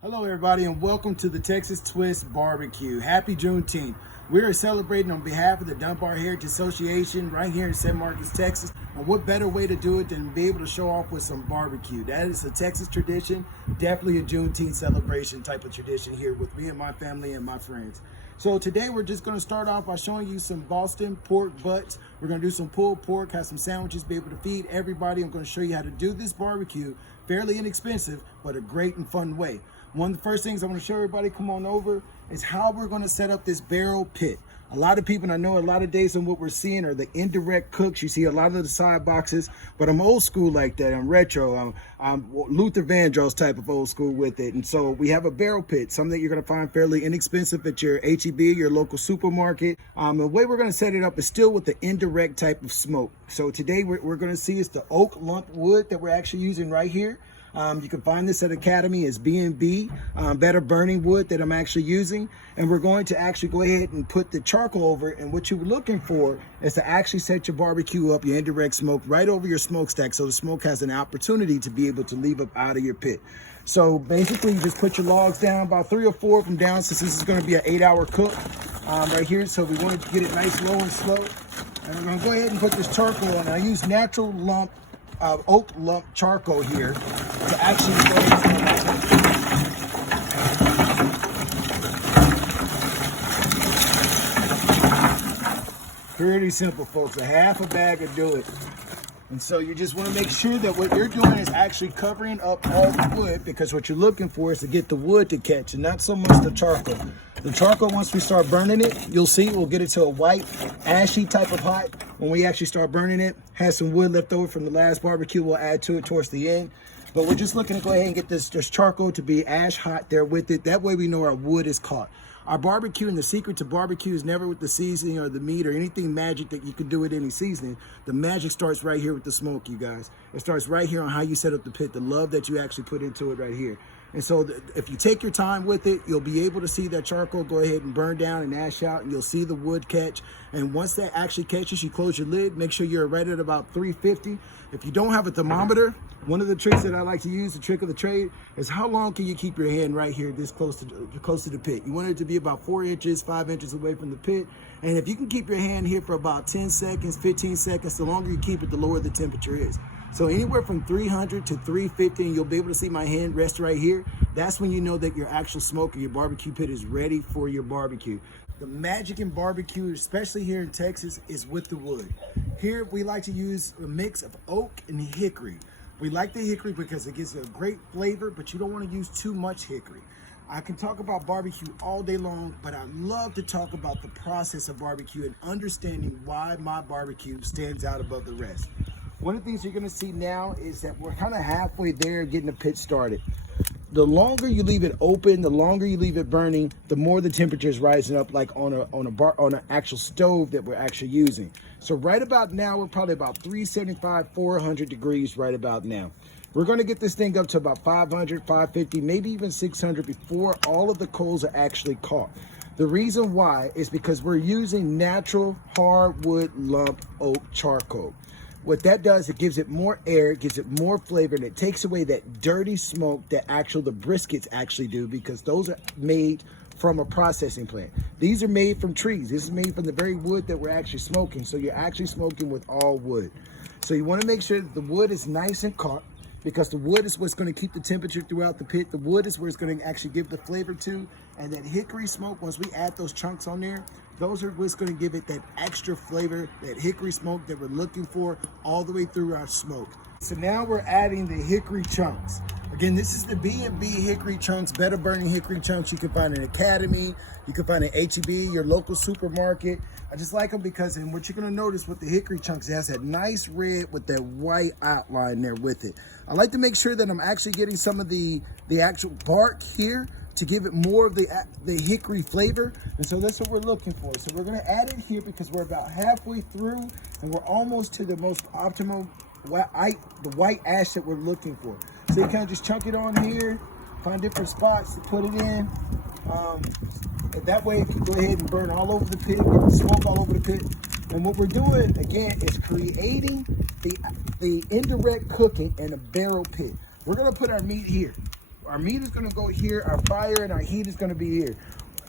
Hello everybody and welcome to the Texas Twist Barbecue. Happy Juneteenth. We are celebrating on behalf of the Dunbar Heritage Association right here in St. Marcos, Texas. And what better way to do it than be able to show off with some barbecue? That is a Texas tradition, definitely a Juneteenth celebration type of tradition here with me and my family and my friends. So today we're just going to start off by showing you some Boston pork butts. We're going to do some pulled pork, have some sandwiches, be able to feed everybody. I'm going to show you how to do this barbecue, fairly inexpensive, but a great and fun way. One of the first things I want to show everybody, come on over, is how we're going to set up this barrel pit. A lot of people, and I know a lot of days on what we're seeing are the indirect cooks. You see a lot of the side boxes, but I'm old school like that. I'm retro. I'm Luther Vandross type of old school with it. And so we have a barrel pit, something that you're going to find fairly inexpensive at your HEB, your local supermarket. The way we're going to set it up is still with the indirect type of smoke. So today we're going to see is the oak lump wood that we're actually using right here. You can find this at Academy as B&B, better burning wood that I'm actually using. And we're going to actually go ahead and put the charcoal over it. And what you're looking for is to actually set your barbecue up, your indirect smoke, right over your smokestack so the smoke has an opportunity to be able to leave up out of your pit. So basically you just put your logs down, about 3 or 4 of them down, since this is going to be an 8-hour cook right here. So we wanted to get it nice, low and slow. And we're going to go ahead and put this charcoal on. I use natural lump oak lump charcoal here to actually pretty simple, folks. A half a bag will do it. And so you just want to make sure that what you're doing is actually covering up all the wood, because what you're looking for is to get the wood to catch and not so much the charcoal. The charcoal, once we start burning it, you'll see we'll get it to a white, ashy type of hot. When we actually start burning it, has some wood left over from the last barbecue, we'll add to it towards the end. But we're just looking to go ahead and get this charcoal to be ash hot there with it. That way we know our wood is caught. Our barbecue, and the secret to barbecue is never with the seasoning or the meat or anything magic that you can do with any seasoning. The magic starts right here with the smoke, you guys. It starts right here on how you set up the pit, the love that you actually put into it right here. And so if you take your time with it, you'll be able to see that charcoal go ahead and burn down and ash out, and you'll see the wood catch. And once that actually catches, you close your lid, make sure you're right at about 350. If you don't have a thermometer, one of the tricks that I like to use, the trick of the trade, is how long can you keep your hand right here this close to the pit. You want it to be about 4 inches, 5 inches away from the pit. And if you can keep your hand here for about 10 seconds, 15 seconds, the longer you keep it, the lower the temperature is. So anywhere from 300 to 350, and you'll be able to see my hand rest right here. That's when you know that your actual smoke or your barbecue pit is ready for your barbecue. The magic in barbecue, especially here in Texas, is with the wood. Here we like to use a mix of oak and hickory. We like the hickory because it gives a great flavor, but you don't want to use too much hickory. I can talk about barbecue all day long, but I love to talk about the process of barbecue and understanding why my barbecue stands out above the rest. One of the things you're going to see now is that we're kind of halfway there getting the pit started. The longer you leave it open, the longer you leave it burning, the more the temperature is rising up, like on an actual stove that we're actually using. So right about now, we're probably about 375, 400 degrees right about now. We're going to get this thing up to about 500, 550, maybe even 600 before all of the coals are actually caught. The reason why is because we're using natural hardwood lump oak charcoal. What that does, it gives it more air, it gives it more flavor, and it takes away that dirty smoke that the briskets actually do, because those are made from a processing plant. These are made from trees. This is made from the very wood that we're actually smoking. So you're actually smoking with all wood. So you want to make sure that the wood is nice and caught, because the wood is what's going to keep the temperature throughout the pit. The wood is where it's going to actually give the flavor to. And that hickory smoke, once we add those chunks on there, those are what's going to give it that extra flavor, that hickory smoke that we're looking for all the way through our smoke. So now we're adding the hickory chunks. Again, this is the B&B hickory chunks, better burning hickory chunks. You can find in Academy, you can find in HEB, your local supermarket. I just like them because, and what you're going to notice with the hickory chunks, it has that nice red with that white outline there with it. I like to make sure that I'm actually getting some of the actual bark here to give it more of the hickory flavor. And so that's what we're looking for. So we're going to add it here because we're about halfway through and we're almost to the most optimal the white ash that we're looking for. So you kind of just chunk it on here, find different spots to put it in. And that way it can go ahead and burn all over the pit, get the smoke all over the pit. And what we're doing, again, is creating the indirect cooking in a barrel pit. We're going to put our meat here. our meat is gonna go here, our fire and our heat is gonna be here.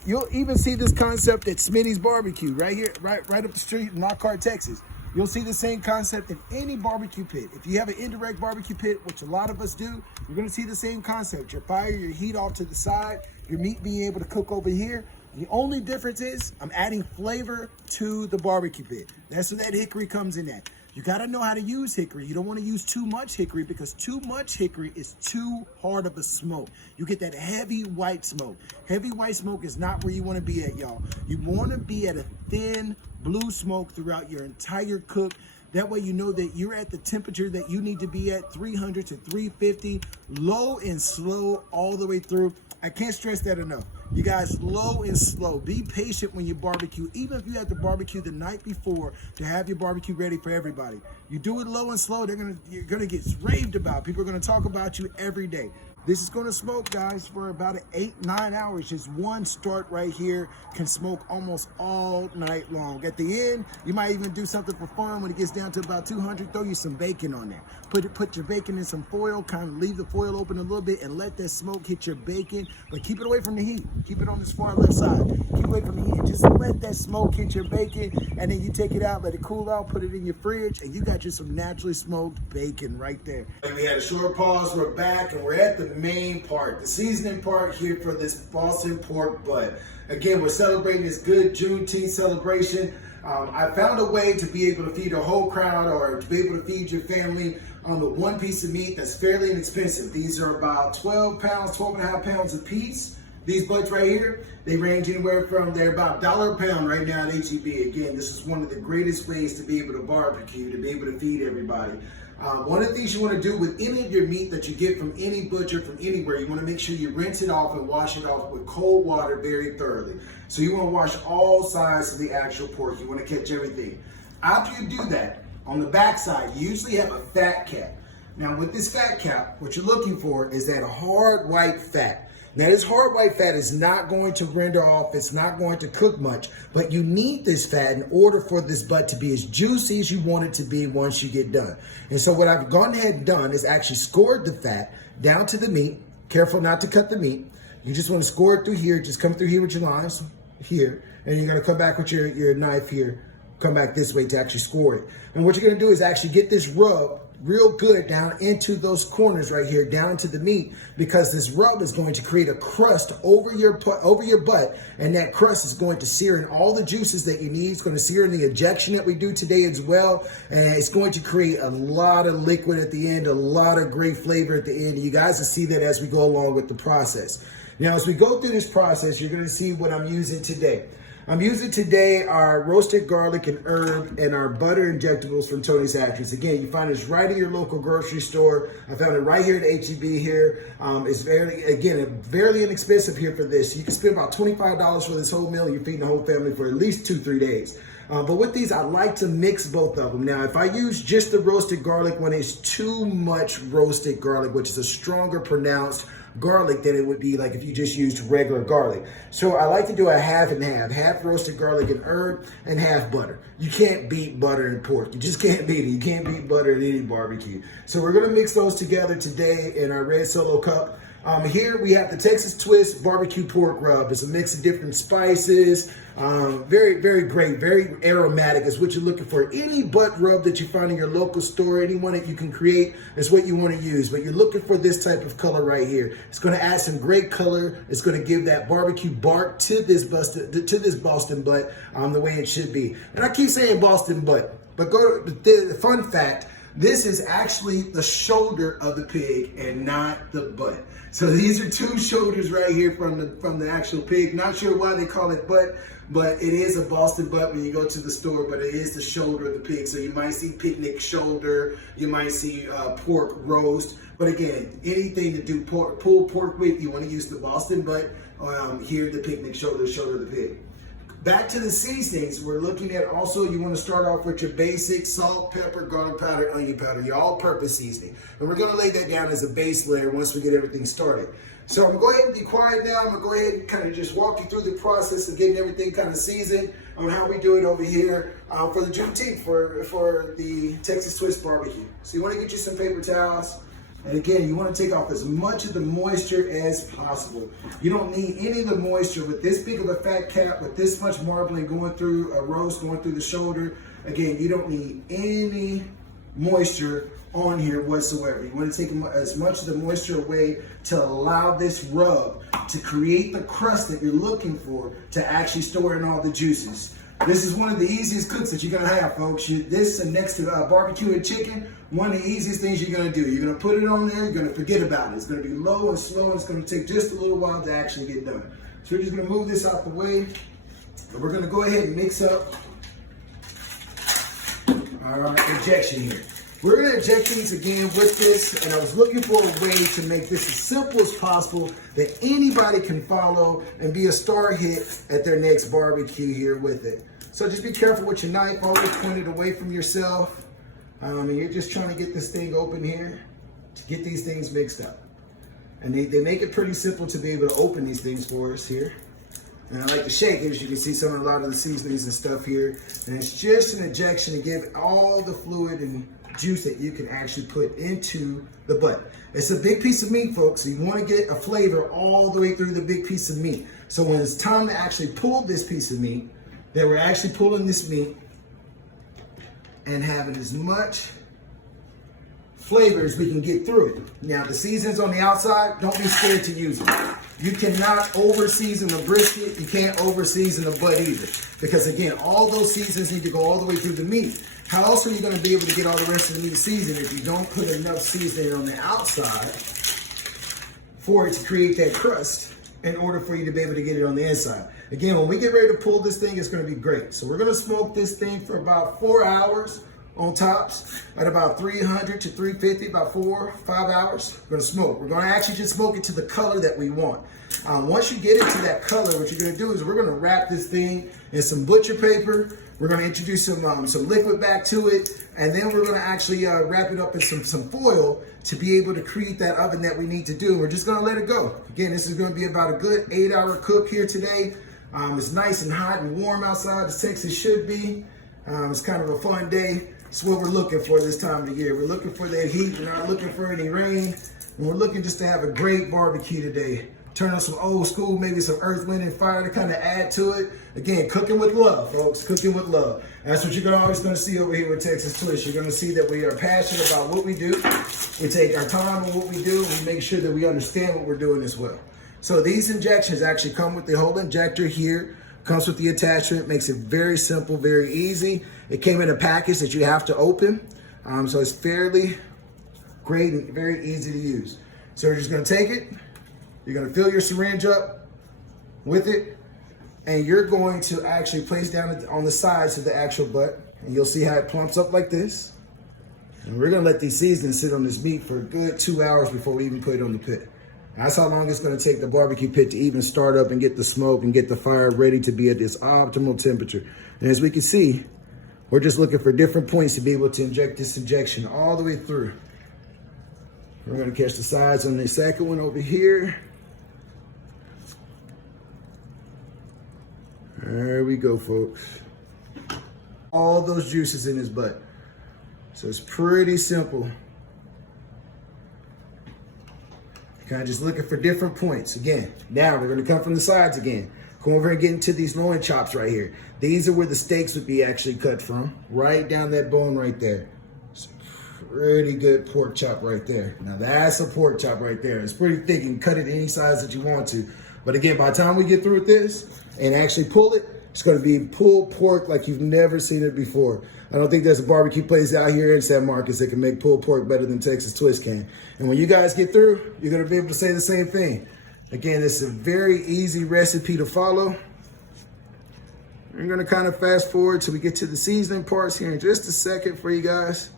You'll even see this concept at Smitty's Barbecue right here, right up the street in Lockhart, Texas. You'll see the same concept in any barbecue pit. If you have an indirect barbecue pit, which a lot of us do, you're gonna see the same concept. Your fire, your heat off to the side, your meat being able to cook over here. The only difference is I'm adding flavor to the barbecue pit. That's where that hickory comes in at. You gotta know how to use hickory. You don't wanna use too much hickory because too much hickory is too hard of a smoke. You get that heavy white smoke. Heavy white smoke is not where you wanna be at, y'all. You wanna be at a thin blue smoke throughout your entire cook. That way you know that you're at the temperature that you need to be at, 300 to 350, low and slow all the way through. I can't stress that enough. You guys, low and slow. Be patient when you barbecue, even if you have to barbecue the night before to have your barbecue ready for everybody. You do it low and slow, you're gonna get raved about. People are gonna talk about you every day. This is gonna smoke, guys, for about 8-9 hours. Just one start right here can smoke almost all night long. At the end, you might even do something for fun. When it gets down to about 200, throw you some bacon on there. Put your bacon in some foil, kind of leave the foil open a little bit and let that smoke hit your bacon, but keep it away from the heat. Keep it on this far left side. Keep away from the heat. Just let that smoke hit your bacon, and then you take it out, let it cool out, put it in your fridge, and you got you some naturally smoked bacon right there. And we had a short pause, we're back, and we're at the main part, the seasoning part here for this Boston pork butt. Again, we're celebrating this good Juneteenth celebration. I found a way to be able to feed a whole crowd or to be able to feed your family on the one piece of meat that's fairly inexpensive. These are about 12 pounds, 12 and a half pounds a piece. These butts right here, they range anywhere from, they're about $1 a pound right now at HEB. Again, this is one of the greatest ways to be able to barbecue, to be able to feed everybody. One of the things you want to do with any of your meat that you get from any butcher, from anywhere, you want to make sure you rinse it off and wash it off with cold water very thoroughly. So you want to wash all sides of the actual pork. You want to catch everything. After you do that, on the back side, you usually have a fat cap. Now with this fat cap, what you're looking for is that hard white fat. Now this hard white fat is not going to render off, it's not going to cook much, but you need this fat in order for this butt to be as juicy as you want it to be once you get done. And so what I've gone ahead and done is actually scored the fat down to the meat. Careful not to cut the meat. You just want to score it through here, just come through here with your knives, here, and you're gonna come back with your knife here, come back this way to actually score it. And what you're gonna do is actually get this rub real good down into those corners right here, down to the meat, because this rub is going to create a crust over your butt, and that crust is going to sear in all the juices that you need. It's going to sear in the ejection that we do today as well, and it's going to create a lot of liquid at the end, a lot of great flavor at the end. You guys will see that as we go along with the process. Now, as we go through this process, you're going to see what I'm using today. I'm using today our roasted garlic and herb and our butter injectables from Tony's Actress. Again, you find this right at your local grocery store. I found it right here at HEB here. It's very inexpensive here for this. You can spend about $25 for this whole meal. You're feeding the whole family for at least 2-3 days. But with these, I like to mix both of them. Now, if I use just the roasted garlic when it's too much roasted garlic, which is a stronger pronounced garlic than it would be like if you just used regular garlic. So I like to do a half and half roasted garlic and herb and half butter. You can't beat butter and pork. You just can't beat it. You can't beat butter in any barbecue. So we're gonna mix those together today in our red Solo cup. Here we have the Texas Twist barbecue pork rub. It's a mix of different spices. Very, very great, very aromatic is what you're looking for. Any butt rub that you find in your local store, anyone that you can create is what you want to use. But you're looking for this type of color right here. It's going to add some great color. It's going to give that barbecue bark to this Boston butt the way it should be. And I keep saying Boston butt, but the fun fact, this is actually the shoulder of the pig and not the butt. So these are two shoulders right here from the actual pig. Not sure why they call it butt, but it is a Boston butt when you go to the store, but it is the shoulder of the pig. So you might see picnic shoulder, you might see pork roast, but again, anything to do pulled pork with, you want to use the Boston butt, here the picnic shoulder of the pig. Back to the seasonings, we're looking at also, you want to start off with your basic salt, pepper, garlic powder, onion powder, your all-purpose seasoning. And we're going to lay that down as a base layer once we get everything started. So I'm going to go ahead and be quiet now. I'm going to go ahead and kind of just walk you through the process of getting everything kind of seasoned on how we do it over here for the Juneteenth, for the Texas Twist barbecue. So you want to get you some paper towels. And again, you want to take off as much of the moisture as possible. You don't need any of the moisture with this big of a fat cap, with this much marbling going through a roast, going through the shoulder. Again, you don't need any moisture on here whatsoever. You want to take as much of the moisture away to allow this rub to create the crust that you're looking for to actually store in all the juices. This is one of the easiest cooks that you're gonna have, folks. This and next to barbecue and chicken, one of the easiest things you're gonna do. You're gonna put it on there, you're gonna forget about it. It's gonna be low and slow, and it's gonna take just a little while to actually get done. So we're just gonna move this out the way, and we're gonna go ahead and mix up our injection here. We're gonna inject these again with this, and I was looking for a way to make this as simple as possible that anybody can follow and be a star hit at their next barbecue here with it. So just be careful with your knife, always point it away from yourself. And you're just trying to get this thing open here to get these things mixed up. And they make it pretty simple to be able to open these things for us here. And I like to shake it, as you can see a lot of the seasonings and stuff here. And it's just an injection to give all the fluid and juice that you can actually put into the butt. It's a big piece of meat, folks, so you want to get a flavor all the way through the big piece of meat. So when it's time to actually pull this piece of meat, that we're actually pulling this meat and having as much flavor as we can get through it. Now, the seasons on the outside, don't be scared to use them. You cannot over season the brisket. You can't over season the butt either. Because again, all those seasons need to go all the way through the meat. How else are you going to be able to get all the rest of the meat seasoned if you don't put enough seasoning on the outside for it to create that crust in order for you to be able to get it on the inside? Again, when we get ready to pull this thing, it's going to be great. So we're going to smoke this thing for about 4 hours on tops at about 300 to 350, about 4 or 5 hours. We're going to smoke. We're going to actually just smoke it to the color that we want. Once you get it to that color, what you're going to do is we're going to wrap this thing in some butcher paper. We're going to introduce some liquid back to it, and then we're going to actually wrap it up in some foil to be able to create that oven that we need to do. We're just going to let it go. Again, this is going to be about a good 8-hour cook here today. It's nice and hot and warm outside, as Texas should be. It's kind of a fun day. It's what we're looking for this time of the year. We're looking for that heat. We're not looking for any rain. And we're looking just to have a great barbecue today. Turn on some old school, maybe some Earth, Wind, and Fire to kind of add to it. Again, cooking with love, folks. Cooking with love. That's what you're always going to see over here with Texas Twist. You're going to see that we are passionate about what we do. We take our time on what we do. And we make sure that we understand what we're doing as well. So these injections actually come with the whole injector here. Comes with the attachment. Makes it very simple, very easy. It came in a package that you have to open. So it's fairly great and very easy to use. So we're just going to take it. You're going to fill your syringe up with it, and you're going to actually place down on the sides of the actual butt, and you'll see how it plumps up like this. And we're going to let these seasonings sit on this meat for a good 2 hours before we even put it on the pit. That's how long it's going to take the barbecue pit to even start up and get the smoke and get the fire ready to be at this optimal temperature. And as we can see, we're just looking for different points to be able to inject this injection all the way through. We're going to catch the sides on the second one over here. There we go, folks. All those juices in his butt. So it's pretty simple. Kind of just looking for different points. Again, now we're going to come from the sides again. Come over and get into these loin chops right here. These are where the steaks would be actually cut from. Right down that bone right there. It's a pretty good pork chop right there. Now that's a pork chop right there. It's pretty thick. You can cut it any size that you want to. But again, by the time we get through with this and actually pull it, it's going to be pulled pork like you've never seen it before. I don't think there's a barbecue place out here in San Marcos that can make pulled pork better than Texas Twist can. And when you guys get through, you're going to be able to say the same thing. Again, it's a very easy recipe to follow. We're going to kind of fast forward till we get to the seasoning parts here in just a second for you guys.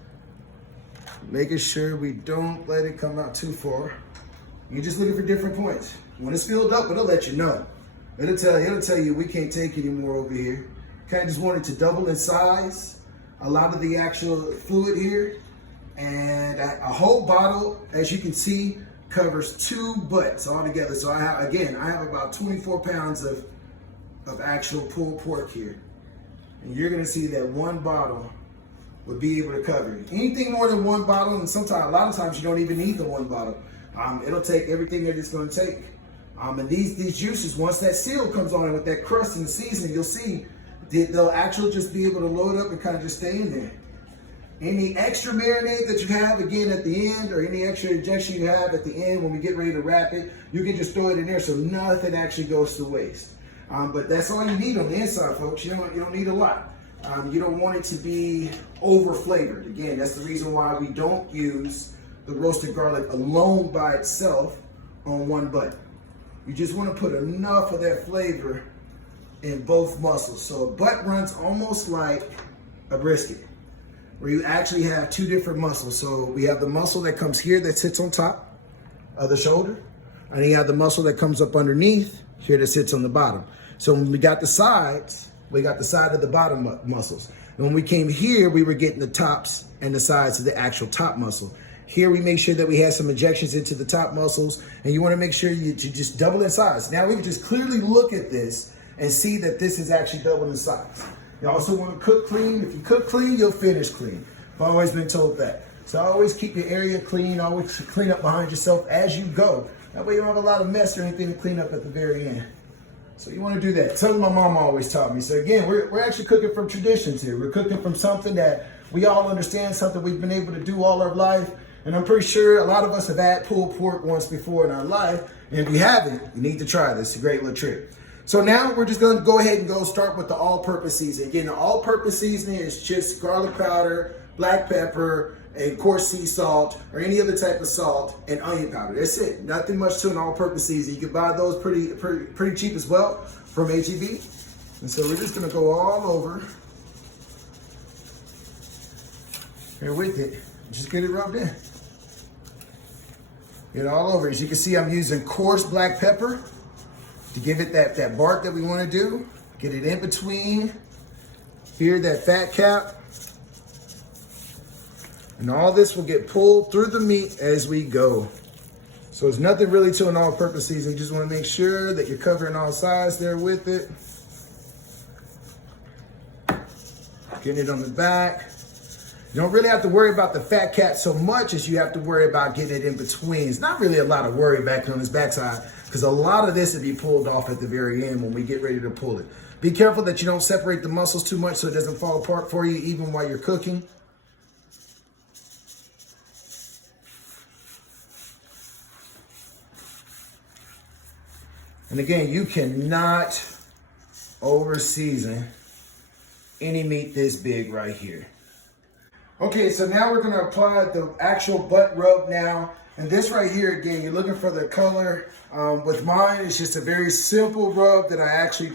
Making sure we don't let it come out too far. You're just looking for different points. When it's filled up, it'll let you know. It'll tell you we can't take any more over here. Kind of just want it to double in size. A lot of the actual fluid here. And a whole bottle, as you can see, covers 2 butts all together. So I have about 24 pounds of actual pulled pork here. And you're gonna see that one bottle would be able to cover it. Anything more than one bottle, and sometimes, a lot of times, you don't even need the one bottle. It'll take everything that it's going to take. And these juices, once that seal comes on and with that crust and the seasoning, you'll see they'll actually just be able to load up and kind of just stay in there. Any extra marinade that you have, again, at the end, or any extra injection you have at the end when we get ready to wrap it, you can just throw it in there so nothing actually goes to waste. But that's all you need on the inside, folks. You don't need a lot. You don't want it to be over flavored. Again, that's the reason why we don't use the roasted garlic alone by itself on one butt. You just want to put enough of that flavor in both muscles. So a butt runs almost like a brisket, where you actually have two different muscles. So we have the muscle that comes here that sits on top of the shoulder, and you have the muscle that comes up underneath here that sits on the bottom. So when we got the sides, we got the side of the bottom muscles. And when we came here, we were getting the tops and the sides of the actual top muscle. Here we make sure that we have some injections into the top muscles, and you want to make sure you just double in size. Now we can just clearly look at this and see that this is actually double in size. You also want to cook clean. If you cook clean, you'll finish clean. I've always been told that. So always keep your area clean. Always clean up behind yourself as you go. That way you don't have a lot of mess or anything to clean up at the very end. So you want to do that. Something my mom always taught me. So again, we're actually cooking from traditions here. We're cooking from something that we all understand, something we've been able to do all our life. And I'm pretty sure a lot of us have had pulled pork once before in our life. And if you haven't, you need to try this. It's a great little trick. So now we're just going to go ahead and start with the all-purpose seasoning. Again, the all-purpose seasoning is just garlic powder, black pepper, and coarse sea salt, or any other type of salt, and onion powder. That's it. Nothing much to an all-purpose seasoning. You can buy those pretty cheap as well from H-E-B. And so we're just going to go all over here with it. Just get it rubbed in. Get it all over. As you can see, I'm using coarse black pepper to give it that bark that we want to do. Get it in between here, that fat cap. And all this will get pulled through the meat as we go. So it's nothing really to an all-purpose seasoning. You just want to make sure that you're covering all sides there with it. Getting it on the back. You don't really have to worry about the fat cap so much as you have to worry about getting it in between. It's not really a lot of worry back on this backside, because a lot of this will be pulled off at the very end when we get ready to pull it. Be careful that you don't separate the muscles too much so it doesn't fall apart for you even while you're cooking. And again, you cannot over season any meat this big right here. Okay, so now we're going to apply the actual butt rub now. And this right here, again, you're looking for the color. With mine, it's just a very simple rub that I actually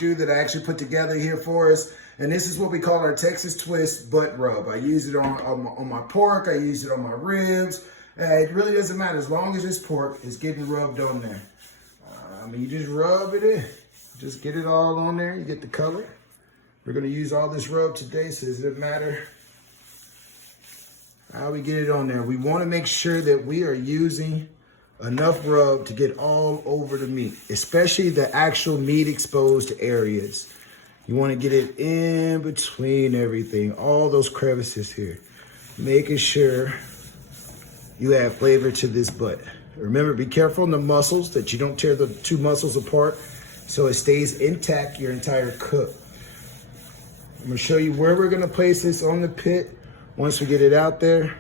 put together here for us. And this is what we call our Texas Twist butt rub. I use it on my pork. I use it on my ribs. It really doesn't matter. As long as it's pork, it's getting rubbed on there. You just rub it in. Just get it all on there. You get the color. We're going to use all this rub today, so it doesn't matter how we get it on there. We want to make sure that we are using enough rub to get all over the meat, especially the actual meat exposed areas. You want to get it in between everything, all those crevices here, making sure you add flavor to this butt. Remember, be careful in the muscles that you don't tear the two muscles apart so it stays intact your entire cook. I'm going to show you where we're going to place this on the pit once we get it out there.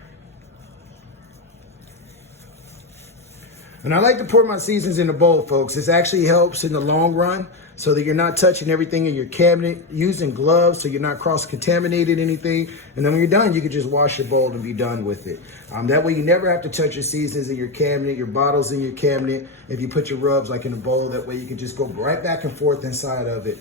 And I like to pour my seasons in a bowl, folks. This actually helps in the long run so that you're not touching everything in your cabinet, using gloves so you're not cross-contaminating anything. And then when you're done, you can just wash your bowl and be done with it. That way you never have to touch your seasons in your cabinet, your bottles in your cabinet. If you put your rubs like in a bowl, that way you can just go right back and forth inside of it.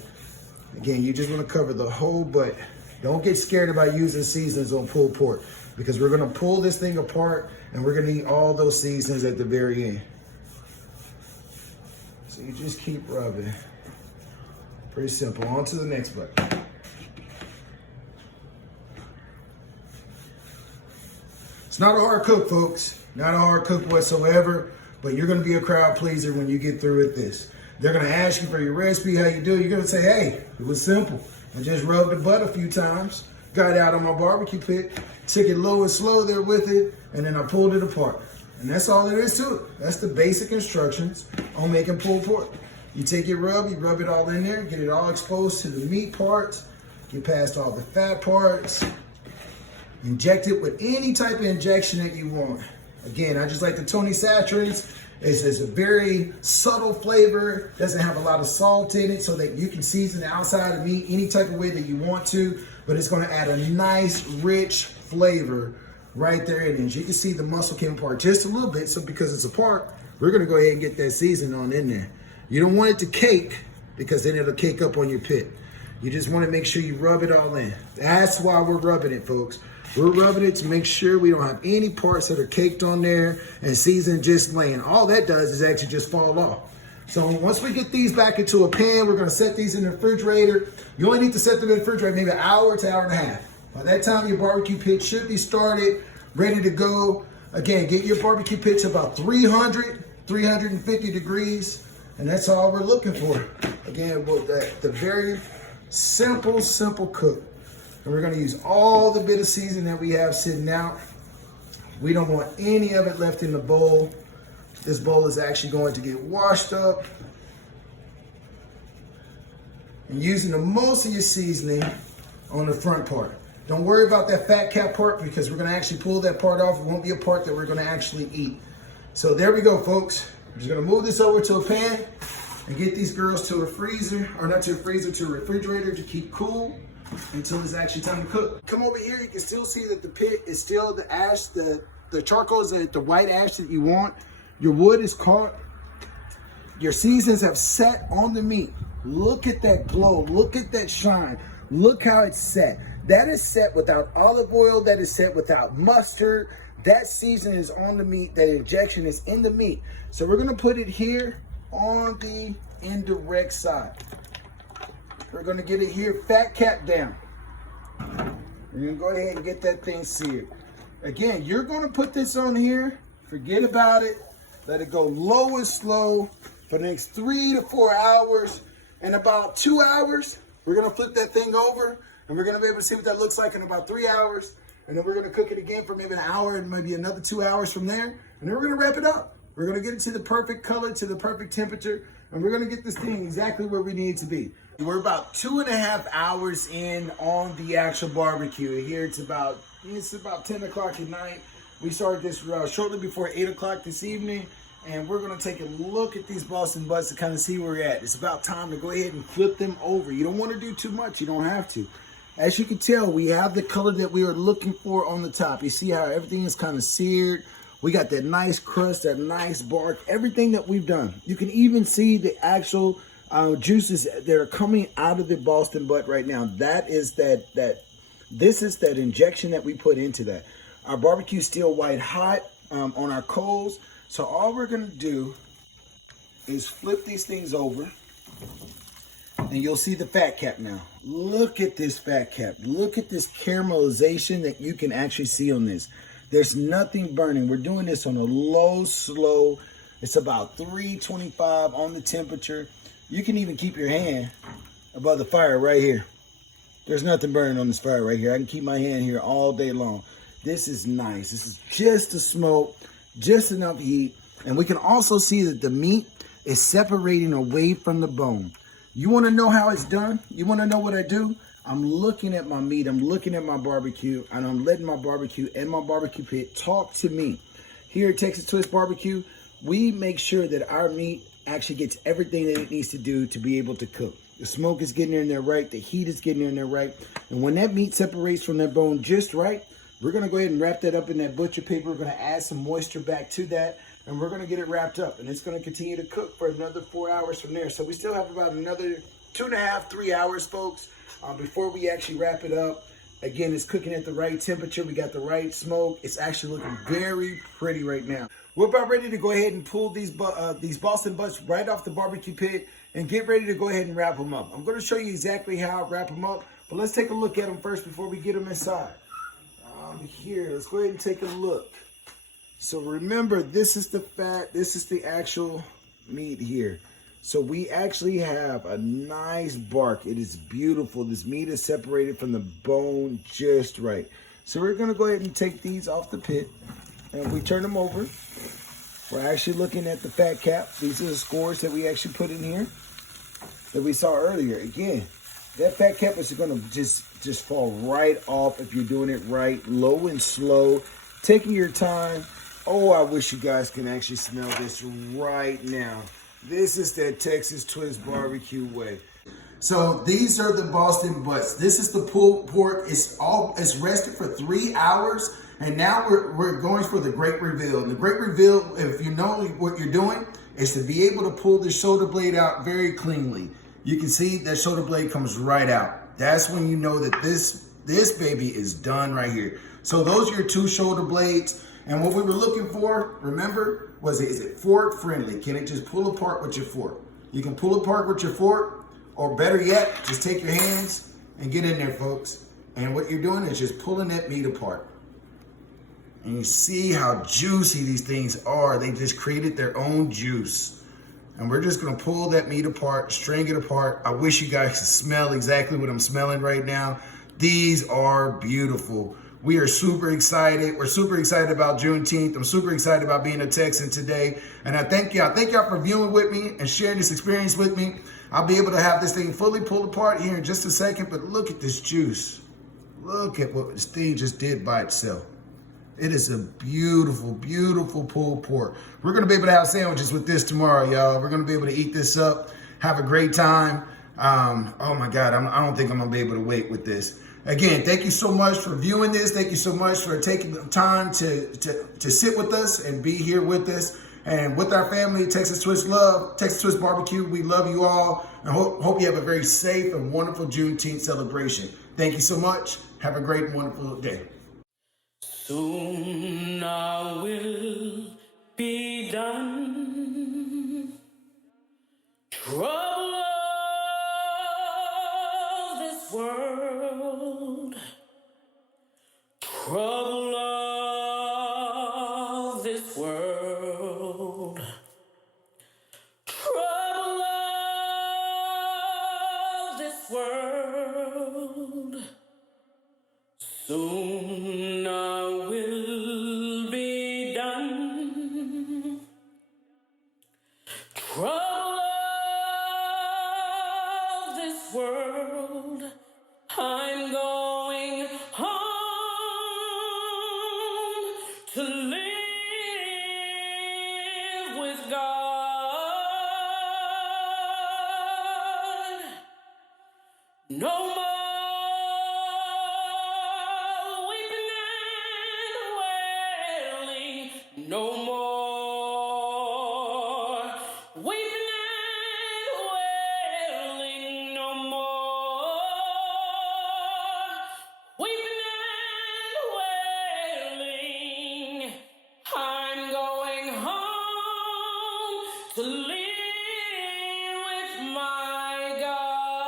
Again, you just want to cover the whole butt. Don't get scared about using seasonings on pulled pork, because we're going to pull this thing apart and we're going to need all those seasonings at the very end. So you just keep rubbing. Pretty simple. On to the next butt. It's not a hard cook, folks. Not a hard cook whatsoever, but you're going to be a crowd pleaser when you get through with this. They're going to ask you for your recipe, how you do it. You're going to say, hey, it was simple. I just rubbed the butt a few times. got out on my barbecue pit, took it low and slow there with it, and then I pulled it apart. And that's all there is to it. That's the basic instructions on making pulled pork. You take your rub, you rub it all in there, get it all exposed to the meat parts, get past all the fat parts, inject it with any type of injection that you want. Again, I just like the Tony Saturates. It's a very subtle flavor, doesn't have a lot of salt in it, so that you can season the outside of meat any type of way that you want to, but it's gonna add a nice, rich flavor right there in it. As you can see, the muscle came apart just a little bit, so because it's apart, we're gonna go ahead and get that seasoning on in there. You don't want it to cake, because then it'll cake up on your pit. You just wanna make sure you rub it all in. That's why we're rubbing it, folks. We're rubbing it to make sure we don't have any parts that are caked on there and seasoned just laying. All that does is actually just fall off. So once we get these back into a pan, we're gonna set these in the refrigerator. You only need to set them in the refrigerator maybe an hour to an hour and a half. By that time, your barbecue pit should be started, ready to go. Again, get your barbecue pit to about 300, 350 degrees, and that's all we're looking for. Again, the very simple cook. And we're gonna use all the bit of seasoning that we have sitting out. We don't want any of it left in the bowl. This bowl is actually going to get washed up. And using the most of your seasoning on the front part. Don't worry about that fat cap part, because we're gonna actually pull that part off. It won't be a part that we're gonna actually eat. So there we go, folks. We're just gonna move this over to a pan and get these girls to a freezer, or not to a freezer, to a refrigerator to keep cool until it's actually time to cook. Come over here, you can still see that the pit is still the ash, the charcoal is the white ash that you want. Your wood is caught. Your seasons have set on the meat. Look at that glow, look at that shine. Look how it's set. That is set without olive oil, that is set without mustard. That seasoning is on the meat, that injection is in the meat. So we're gonna put it here on the indirect side. We're gonna get it here, fat cap down. We're gonna go ahead and get that thing seared. Again, you're gonna put this on here, forget about it, let it go low and slow for the next 3 to 4 hours. In about 2 hours, we're gonna flip that thing over, and we're gonna be able to see what that looks like in about 3 hours. And then we're gonna cook it again for maybe an hour and maybe another 2 hours from there. And then we're gonna wrap it up. We're gonna get it to the perfect color, to the perfect temperature, and we're gonna get this thing exactly where we need it to be. We're about 2.5 hours in on the actual barbecue. Here it's about 10 o'clock at night. We started this shortly before 8 o'clock this evening, and we're gonna take a look at these Boston butts to kind of see where we're at. It's about time to go ahead and flip them over. You don't wanna do too much, you don't have to. As you can tell, we have the color that we were looking for on the top. You see how everything is kind of seared. We got that nice crust, that nice bark, everything that we've done. You can even see the actual juices that are coming out of the Boston butt right now. This is that injection that we put into that. Our barbecue is still white hot on our coals. So all we're gonna do is flip these things over, and you'll see the fat cap now. Look at this fat cap. Look at this caramelization that you can actually see on this. There's nothing burning. We're doing this on a low, slow. It's about 325 on the temperature. You can even keep your hand above the fire right here. There's nothing burning on this fire right here. I can keep my hand here all day long. This is nice. This is just the smoke, just enough heat. And we can also see that the meat is separating away from the bone. You want to know how it's done? You want to know what I do? I'm looking at my meat, I'm looking at my barbecue, and I'm letting my barbecue and my barbecue pit talk to me. Here at Texas Twist Barbecue, we make sure that our meat actually gets everything that it needs to do to be able to cook. The smoke is getting in there right, the heat is getting in there right, and when that meat separates from that bone just right, we're gonna go ahead and wrap that up in that butcher paper. We're gonna add some moisture back to that, and we're gonna get it wrapped up, and it's gonna continue to cook for another 4 hours from there. So we still have about another 2.5, 3 hours, folks, before we actually wrap it up. Again, it's cooking at the right temperature. We got the right smoke. It's actually looking very pretty right now. We're about ready to go ahead and pull these Boston butts right off the barbecue pit and get ready to go ahead and wrap them up. I'm going to show you exactly how I wrap them up, but let's take a look at them first before we get them inside. Here, let's go ahead and take a look. So remember, this is the fat, this is the actual meat here. So we actually have a nice bark. It is beautiful. This meat is separated from the bone just right. So we're gonna go ahead and take these off the pit, and we turn them over. We're actually looking at the fat cap. These are the scores that we actually put in here that we saw earlier. Again, that fat cap is gonna just fall right off if you're doing it right, low and slow, taking your time. Oh, I wish you guys can actually smell this right now. This is that Texas Twist barbecue way. So these are the Boston butts. This is the pulled pork. It's rested for 3 hours, and now we're going for the great reveal. And the great reveal, if you know what you're doing, is to be able to pull the shoulder blade out very cleanly. You can see that shoulder blade comes right out. That's when you know that this baby is done right here. So those are your 2 shoulder blades. And what we were looking for, remember, is it fork friendly? Can it just pull apart with your fork? You can pull apart with your fork, or better yet, just take your hands and get in there, folks. And what you're doing is just pulling that meat apart. And you see how juicy these things are. They just created their own juice. And we're just gonna pull that meat apart, string it apart. I wish you guys could smell exactly what I'm smelling right now. These are beautiful. We are super excited. We're super excited about Juneteenth. I'm super excited about being a Texan today. And I thank y'all. Thank y'all for viewing with me and sharing this experience with me. I'll be able to have this thing fully pulled apart here in just a second, but look at this juice. Look at what this thing just did by itself. It is a beautiful, beautiful pulled pork. We're gonna be able to have sandwiches with this tomorrow, y'all. We're gonna be able to eat this up, have a great time. Oh my God, I don't think I'm gonna be able to wait with this. Again, thank you so much for viewing this. Thank you so much for taking the time to sit with us and be here with us. And with our family, Texas Twist Love, Texas Twist Barbecue, we love you all. And hope you have a very safe and wonderful Juneteenth celebration. Thank you so much. Have a great and wonderful day. Soon I will be done. Trouble of this world. Trouble of this world. Trouble of this world. Soon I will be done. Trouble of this world. I'm going home to live with God. No more weeping and wailing. No more weeping and wailing. No more weeping and wailing. I'm going home to live with my God.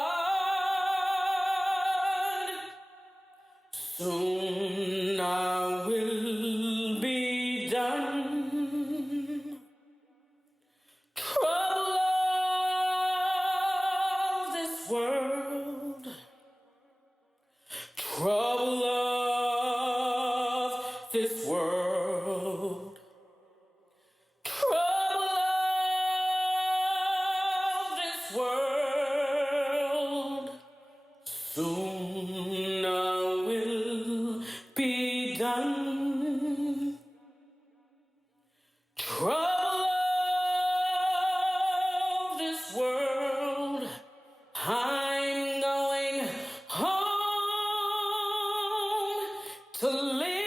Soon I will be done. Trouble of this world. Trouble of this world. Trouble of this world. Soon I will be done. Trouble of this world. I'm going home to live.